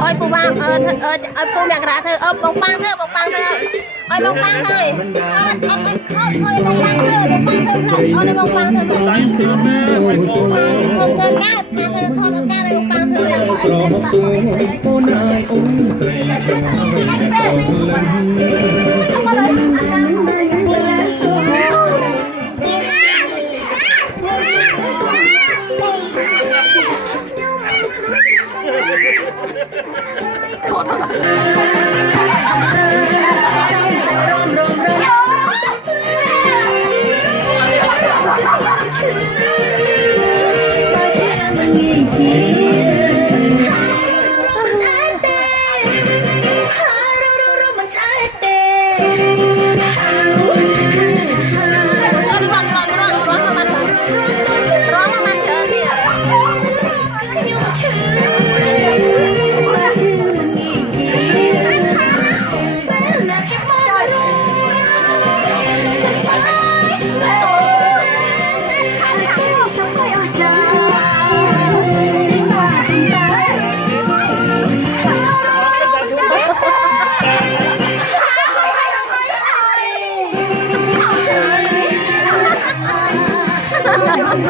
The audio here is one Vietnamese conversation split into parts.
ơi cô bang ơi cô mẹ ra thôi bông bang thôi ơi bông bang thôi ơi bông bang thôi bông bang thôi ơi bông bang thôi không thơ ca thơ ca bông bang thôi Hãy subscribe cho kênh Ghiền Mì Gõ để không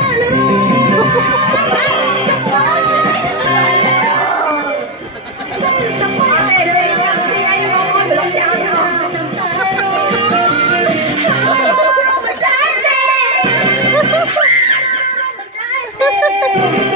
bỏ lỡ